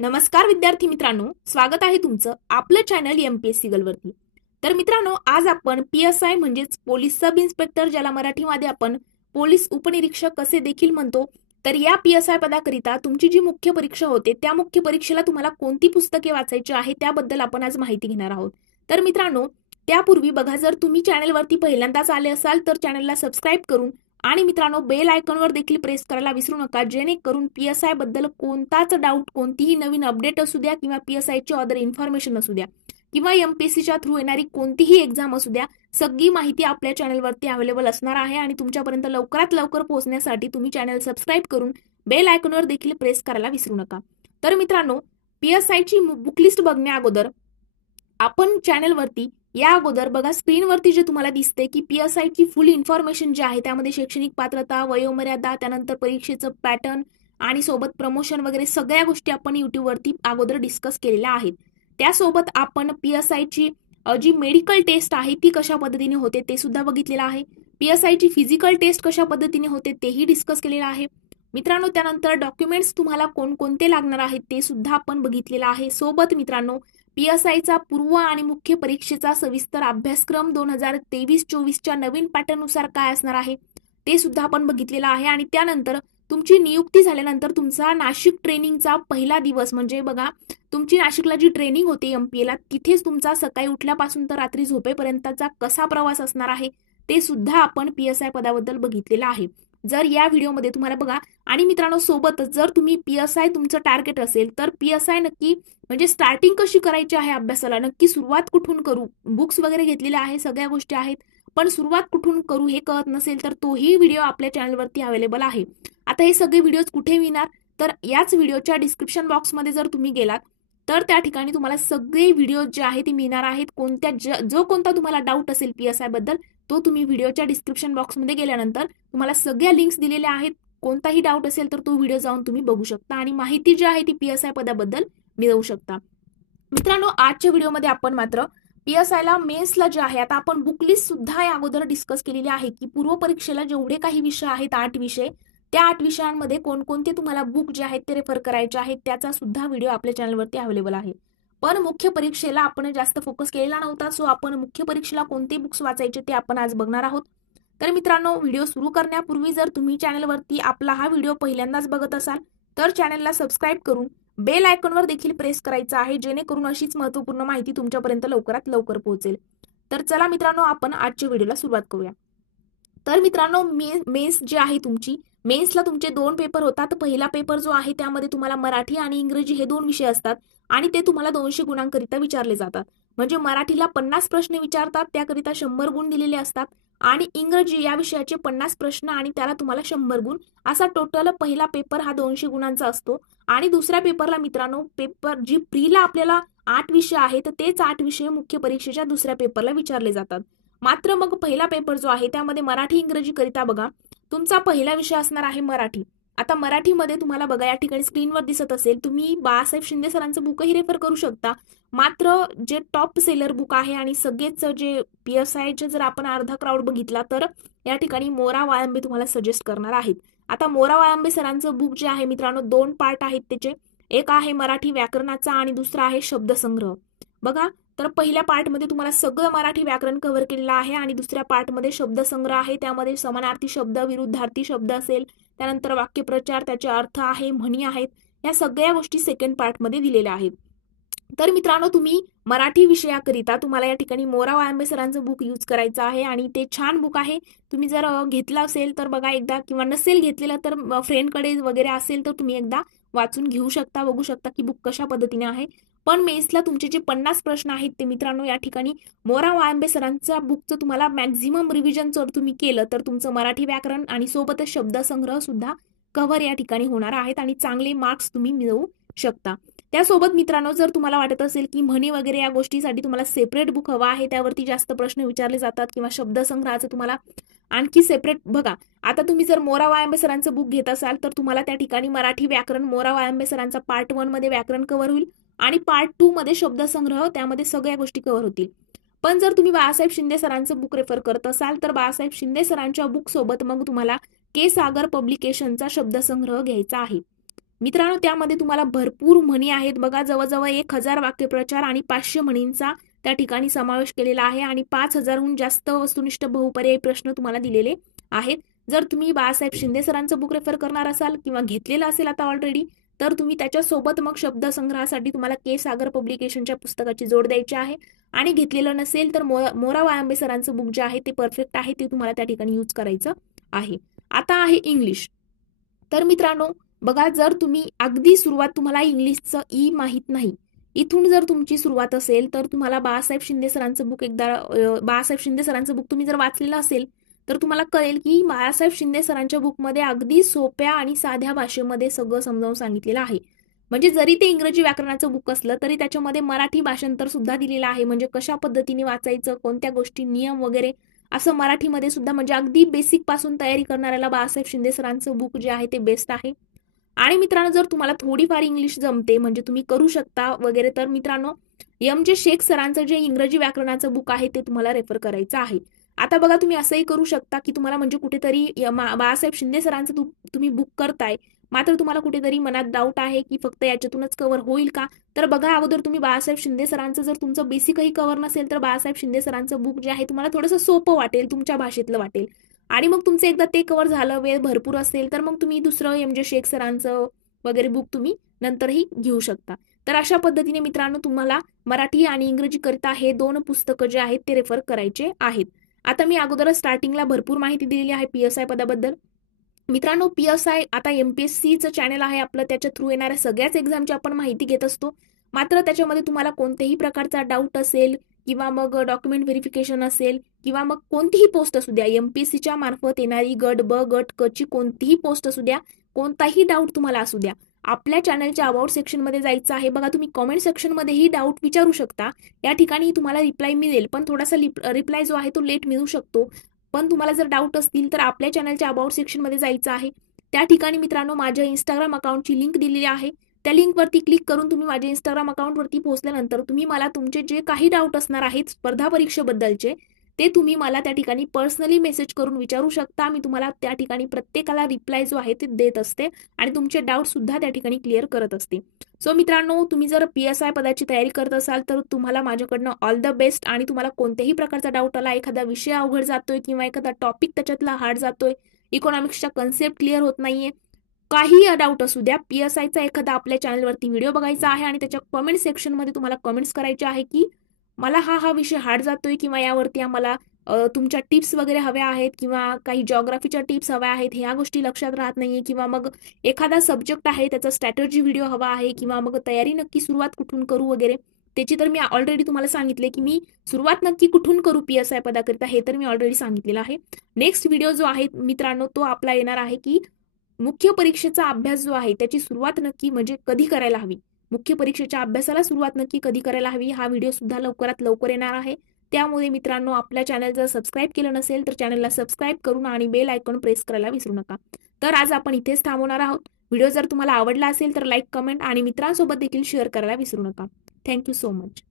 नमस्कार विद्यार्थी मित्रांनो, स्वागत आहे तुमचं आपलं चॅनल एमपीएससी गर्लवरती। तर मित्रांनो, आज आपण पीएसआय म्हणजेच पोलीस सब इन्स्पेक्टर, ज्याला मराठीमध्ये आपण पोलीस उपनिरीक्षक कसे देखील म्हणतो, तर या पीएसआय पदाकरिता तुमची जी मुख्य परीक्षा होते त्या मुख्य परीक्षेला तुम्हाला कोणती पुस्तके वाचायची आहे त्याबद्दल आपण आज माहिती घेणार आहोत। तर मित्रांनो, त्यापूर्वी बघा, जर तुम्ही चॅनलवरती पहिल्यांदाच आले असाल तर चॅनलला सबस्क्राईब करून आणि मित्रांनो बेल आयकॉनवर देखील प्रेस करायला विसरू नका, जेणेकरून पीएसआय बद्दल कोणताच डाऊट, कोणतीही नवीन अपडेट असू द्या किंवा पीएसआयची अदर इन्फॉर्मेशन असू द्या किंवा एमपीएससीच्या थ्रू येणारी कोणतीही एक्झाम असू द्या, सगळी माहिती आपल्या चॅनलवरती अवेलेबल असणार आहे। आणि तुमच्यापर्यंत लवकरात लवकर पोहोचण्यासाठी तुम्ही चॅनल सबस्क्राईब करून बेल आयकॉनवर देखील प्रेस करायला विसरू नका। तर मित्रांनो, पीएसआयची बुकलिस्ट बघण्या अगोदर आपण चॅनलवरती या अगोदर बघा, स्क्रीनवरती जे तुम्हाला दिसते की पीएसआयची फुल इन्फॉर्मेशन जी आहे त्यामध्ये शैक्षणिक पात्रता, वयोमर्यादा, त्यानंतर परीक्षेचं पॅटर्न आणि सोबत प्रमोशन वगैरे सगळ्या गोष्टी आपण युट्यूबवरती अगोदर डिस्कस केलेल्या आहेत। त्यासोबत आपण पीएसआयची जी मेडिकल टेस्ट आहे ती कशा पद्धतीने होते ते सुद्धा बघितलेलं आहे। पीएसआयची फिजिकल टेस्ट कशा पद्धतीने होते तेही डिस्कस केलेलं आहे मित्रांनो। त्यानंतर डॉक्युमेंट्स तुम्हाला कोणकोणते लागणार आहेत ते सुद्धा आपण बघितलेलं आहे। सोबत मित्रांनो, पीएसआयचा पूर्व आणि मुख्य परीक्षेचा सविस्तर अभ्यासक्रम 2023-24च्या नवीन पॅटर्ननुसार काय असणार आहे ते सुद्धा आपण बघितलेलं आहे। आणि त्यानंतर तुमची नियुक्ती झाल्यानंतर तुमचा नाशिक ट्रेनिंगचा पहिला दिवस, म्हणजे बघा, तुमची नाशिकला जी ट्रेनिंग होती एमपीएला, तिथेच तुमचा सकाळी उठल्यापासून तर रात्री झोपेपर्यंतचा कसा प्रवास असणार आहे ते सुद्धा आपण पीएसआय पदाबद्दल बघितलेलं आहे। जर या व्हिडिओमध्ये तुम्हाला बघा, आणि मित्रांनो सोबतच जर तुम्ही पीएसआय तुमचं टार्गेट असेल तर पीएसआय नक्की म्हणजे स्टार्टिंग कशी करायची आहे अभ्यासाला, नक्की सुरुवात कुठून करू, बुक्स वगैरे घेतलेल्या आहे, सगळ्या गोष्टी आहेत, पण सुरुवात कुठून करू हे कळत नसेल तर तोही व्हिडिओ आपल्या चॅनलवरती अवेलेबल आहे। आता हे सगळे व्हिडिओज कुठे मिळणार, तर याच व्हिडिओच्या डिस्क्रिप्शन बॉक्समध्ये जर तुम्ही गेलात तर त्या ठिकाणी तुम्हाला सगळे व्हिडिओ जे आहे ते मिळणार आहेत। जो कोणता तुम्हाला डाऊट असेल पीएसआय बद्दल तो तुम्ही व्हिडिओच्या डिस्क्रिप्शन बॉक्समध्ये गेल्यानंतर तुम्हाला सगळ्या लिंक्स दिलेल्या आहेत। कोणताही डाऊट असेल तर तो व्हिडिओ जाऊन तुम्ही बघू शकता आणि माहिती जी आहे ती पीएसआय पदाबद्दल मिळवू शकता। मित्रांनो, आजच्या व्हिडिओमध्ये आपण मात्र पीएसआयला मेन्सला जे आहे, आता आपण बुकलिस्ट सुद्धा या अगोदर डिस्कस केलेली आहे की पूर्व परीक्षेला जेवढे काही विषय आहेत 8 विषय, त्या 8 विषयांमध्ये कोणकोणते तुम्हाला बुक जे आहेत ते रेफर करायचे आहेत त्याचा सुद्धा व्हिडिओ आपल्या चॅनलवरती अवेलेबल आहे। पण मुख्य परीक्षेला आपण जास्त फोकस केलेला नव्हता, सो आपण मुख्य परीक्षेला कोणते बुक्स वाचायचे ते आपण आज बघणार आहोत। तर मित्रांनो, व्हिडिओ सुरू करण्यापूर्वी जर तुम्ही चॅनलवरती आपला हा व्हिडिओ पहिल्यांदाच बघत असाल तर चॅनलला सबस्क्राईब करून बेल आयकॉनवर देखील प्रेस करायचं आहे, जेणेकरून अशीच महत्त्वपूर्ण माहिती तुमच्यापर्यंत लवकरात लवकर पोहोचेल। तर चला मित्रांनो, आपण आजच्या व्हिडिओला सुरुवात करूया। तर मित्रांनो, मेन्स जी आहे तुमची, मेन्सला तुमचे 2 पेपर होतात। पहिला पेपर जो आहे त्यामध्ये तुम्हाला मराठी आणि इंग्रजी हे 2 विषय असतात आणि ते तुम्हाला 200 गुणांकरिता विचारले जातात। म्हणजे मराठीला 50 प्रश्न विचारतात, त्याकरिता 100 गुण दिलेले असतात, आणि इंग्रजी या विषयाचे 50 प्रश्न आणि त्याला तुम्हाला 100 गुण, असा टोटल पहिला पेपर हा 200 गुणांचा असतो। आणि दुसऱ्या पेपरला मित्रांनो, पेपर जी प्रीला आपल्याला 8 विषय आहेत तेच 8 विषय मुख्य परीक्षेच्या दुसऱ्या पेपरला विचारले जातात। मात्र मग पहिला पेपर जो आहे त्यामध्ये मराठी इंग्रजी करिता बघा, तुमचा पहिला विषय असणार आहे मराठी। आता मराठीमध्ये तुम्हाला बघा, या ठिकाणी स्क्रीनवर दिसत असेल, तुम्ही बाळासाहेब शिंदे सरांचं बुकही रेफर करू शकता, मात्र जे टॉप सेलर बुक आहे आणि सगळेच जे पीएसआयचे जर आपण अर्धा क्राऊड बघितला तर या ठिकाणी मोरा वाळंबे तुम्हाला सजेस्ट करणार आहेत। आता मोरा वाळंबे सरांचं बुक जे आहे मित्रांनो, 2 पार्ट आहेत त्याचे, एक आहे मराठी व्याकरणाचा आणि दुसरा आहे शब्दसंग्रह। बघा, तर पहिल्या पार्टमध्ये तुम्हाला सगळं मराठी व्याकरण कव्हर केलेलं आहे आणि दुसऱ्या पार्टमध्ये शब्दसंग्रह आहे, त्यामध्ये समानार्थी शब्द, विरुद्धार्थी शब्द असेल, त्यानंतर वाक्यप्रचार, त्याचे अर्थ आहे, म्हणी आहेत, या सगळ्या गोष्टी सेकंड पार्टमध्ये दिलेल्या आहेत। तर मित्रांनो, तुम्ही मराठी विषयाकरिता तुम्हाला या ठिकाणी मोरा वाळंबे सरांचं बुक यूज करायचं आहे आणि ते छान बुक आहे। तुम्ही जर घेतलं असेल तर बघा एकदा, किंवा नसेल घेतलेलं तर फ्रेंडकडे वगैरे असेल तर तुम्ही एकदा वाचून घेऊ शकता, बघू शकता की बुक कशा पद्धतीने आहे। पण मेन्सला तुमचे जे 50 प्रश्न आहेत ते मित्रांनो या ठिकाणी मोरा वाळंबे सरांच्या बुकचं तुम्हाला मॅक्झिमम रिव्हिजन जर तुम्ही केलं तर तुमचं मराठी व्याकरण आणि सोबतच शब्दसंग्रह सुद्धा कव्हर या ठिकाणी होणार आहेत आणि चांगले मार्क्स तुम्ही मिळवू शकता। त्यासोबत मित्रांनो, जर तुम्हाला वाटत असेल की म्हणी वगैरे या गोष्टीसाठी तुम्हाला सेपरेट बुक हवा आहे, त्यावरती जास्त प्रश्न विचारले जातात, किंवा शब्दसंग्रहाचं तुम्हाला आणखी सेपरेट, बघा, आता तुम्ही जर मोरा वाळंबे सरांचं बुक घेत असाल तर तुम्हाला त्या ठिकाणी मराठी व्याकरण मोरा वाळंबे सरांचा पार्ट 1 मध्ये व्याकरण कव्हर होईल आणि पार्ट 2 मध्ये शब्दसंग्रह, त्यामध्ये सगळ्या गोष्टी कव्हर होतील। पण जर तुम्ही बाळासाहेब शिंदे सरांचं बुक रेफर करत असाल तर बाळासाहेब शिंदे सरांच्या बुक सोबत मग तुम्हाला के सागर पब्लिकेशनचा शब्दसंग्रह घ्यायचा आहे। मित्रांनो, त्यामध्ये तुम्हाला भरपूर म्हणी आहेत बघा. जवळजवळ 1000 वाक्यप्रचार आणि 500 म्हणींचा त्या ठिकाणी समावेश केलेला आहे आणि 5000हून जास्त वस्तुनिष्ठ बहुपर्यायी प्रश्न तुम्हाला दिलेले आहेत. जर तुम्ही बाळासाहेब शिंदे सरांचं बुक रेफर करणार असाल किंवा घेतलेलं असेल आता ऑलरेडी, तर तुम्ही त्याच्यासोबत मग शब्दसंग्रहासाठी तुम्हाला के सागर पब्लिकेशनच्या पुस्तकाची जोड द्यायची आहे. आणि घेतलेलं नसेल तर मोरा वाळंबे सरांचं बुक जे आहे ते परफेक्ट आहे, ते तुम्हाला त्या ठिकाणी यूज करायचं आहे. आता आहे इंग्लिश. तर मित्रांनो बघा, जर तुम्ही अगदी सुरुवात तुम्हाला इंग्लिशचं माहीत नाही, इथून जर तुमची सुरुवात असेल तर तुम्हाला बाळासाहेब शिंदे सरांचं बुक बाळासाहेब शिंदे सरांचं बुक तुम्ही जर वाचलेलं असेल तर तुम्हाला कळेल की बाळासाहेब शिंदे सरांच्या बुकमध्ये अगदी सोप्या आणि साध्या भाषेमध्ये सगळं समजावून सांगितलेलं आहे. म्हणजे जरी ते इंग्रजी व्याकरणाचं बुक असलं तरी त्याच्यामध्ये मराठी भाषांतर सुद्धा दिलेलं आहे. म्हणजे कशा पद्धतीने वाचायचं, कोणत्या गोष्टी, नियम वगैरे असं मराठीमध्ये सुद्धा, म्हणजे अगदी बेसिक पासून तयारी करणाऱ्याला बाळासाहेब शिंदे सरांचं बुक जे आहे ते बेस्ट आहे. आणि मित्रांनो, जर तुम्हाला थोडीफार इंग्लिश जमते, म्हणजे तुम्ही करू शकता वगैरे, तर मित्रांनो जे शेख सरांचं जे इंग्रजी व्याकरणाचं बुक आहे ते तुम्हाला रेफर करायचं आहे. आता बघा, तुम्ही असंही करू शकता की तुम्हाला म्हणजे कुठेतरी बाळासाहेब शिंदे सरांचं तुम्ही बुक करताय, मात्र तुम्हाला कुठेतरी मनात डाऊट आहे की फक्त याच्यातूनच कव्हर होईल का, तर बघा, अगोदर तुम्ही बाळासाहेब शिंदे सरांचं जर तुमचं बेसिकही कव्हर नसेल तर बाळासाहेब शिंदे सरांचं बुक जे आहे तुम्हाला थोडंसं सोपं वाटेल, तुमच्या भाषेतलं वाटेल. आणि मग तुमचं एकदा ते कव्हर झालं, वेळ भरपूर असेल तर मग तुम्ही दुसरं जे शेख सरांचं वगैरे बुक तुम्ही नंतरही घेऊ शकता. तर अशा पद्धतीने मित्रांनो तुम्हाला मराठी आणि इंग्रजी करिता हे 2 पुस्तकं जे आहेत ते रेफर करायचे आहेत. आता मी अगोदर स्टार्टिंगला भरपूर माहिती दिलेली आहे PSI पदाबद्दल. मित्रांनो, PSI आता MPSCचं चॅनल आहे आपलं, त्याच्या थ्रू येणाऱ्या सगळ्याच एक्झामची आपण माहिती घेत असतो. मात्र त्याच्यामध्ये तुम्हाला कोणत्याही प्रकारचा डाऊट असेल किंवा मग डॉक्युमेंट व्हेरिफिकेशन असेल किंवा मग कोणतीही पोस्ट असू द्या, MPSCच्या मार्फत येणारी गट ब गट क ची कोणतीही पोस्ट असू द्या, कोणताही डाऊट तुम्हाला असू द्या, आपल्या चॅनलच्या अबाउट सेक्शन मध्ये जायचं आहे बघा. तुम्ही कमेंट सेक्शन मध्येही डाऊट विचारू शकता, या ठिकाणी तुम्हाला रिप्लाय मिळेल, पण थोडासा रिप्लाय जो आहे तो लेट मिळू शकतो. पण तुम्हाला जर डाऊट असतील तर आपल्या चॅनलच्या अबाउट सेक्शन मध्ये जायचं आहे. त्या ठिकाणी मित्रांनो माझ्या इंस्टाग्राम अकाउंटची लिंक दिलेली आहे. त्या लिंकवरती क्लिक करून तुम्ही माझ्या इंस्टाग्राम अकाउंटवरती पोहोचल्यानंतर तुम्ही मला तुमचे जे काही डाऊट असणार आहेत स्पर्धा परीक्षेबद्दलचे, ते तुम्ही मला त्या ठिकाणी पर्सनली मेसेज करून विचारू शकता. मी तुम्हाला त्या ठिकाणी प्रत्येकाला रिप्लाय जो आहे ते देत असते आणि तुमचे डाऊट सुद्धा त्या ठिकाणी क्लिअर करत असते. सो मित्रांनो, तुम्ही जर PSI पदाची तयारी करत असाल तर तुम्हाला माझ्याकडनं ऑल द बेस्ट. आणि तुम्हाला कोणत्याही प्रकारचा डाऊट आला, एखादा विषय अवघड जातोय किंवा एखादा टॉपिक त्याच्यातला हार्ड जातोय, इकॉनॉमिक्सच्या कन्सेप्ट क्लिअर होत नाहीये, काही डाऊट असू द्या, PSIचा एखादा आपल्या चॅनलवरती व्हिडिओ बघायचा आहे आणि त्याच्या कमेंट सेक्शन मध्ये तुम्हाला कमेंट्स करायचे आहे की मला हा विषय हार्ड जातोय किंवा यावरती आम्हाला तुमच्या टिप्स वगैरे हव्या आहेत किंवा काही जिओग्राफीच्या टिप्स हव्या आहेत, ह्या गोष्टी लक्षात राहत नाहीये, किंवा मग एखादा सब्जेक्ट आहे त्याचा स्ट्रॅटेजी व्हिडिओ हवा आहे, किंवा मग तयारी नक्की सुरुवात कुठून करू वगैरे, त्याची तर मी ऑलरेडी तुम्हाला सांगितले की मी सुरुवात नक्की कुठून करू PSI पदाकरिता, हे तर मी ऑलरेडी सांगितलेलं आहे. नेक्स्ट व्हिडिओ जो आहे मित्रांनो तो आपला येणार आहे की मुख्य परीक्षेचा अभ्यास जो आहे त्याची सुरुवात नक्की म्हणजे कधी करायला हवी, मुख्य परीक्षेच्या अभ्यासाला सुरुवात नक्की कधी करायला हवी, हा व्हिडिओ सुद्धा लवकरात लवकर येणार आहे. त्यामुळे मित्रांनो, आपल्या चॅनल जर सबस्क्राईब केलं नसेल तर चॅनलला सबस्क्राईब करून आणि बेल आयकॉन प्रेस करायला विसरू नका. तर आज आपण इथेच थांबवणार आहोत. व्हिडिओ जर तुम्हाला आवडला असेल तर लाईक, कमेंट आणि मित्रांसोबत देखील शेअर करायला विसरू नका. Thank you so much.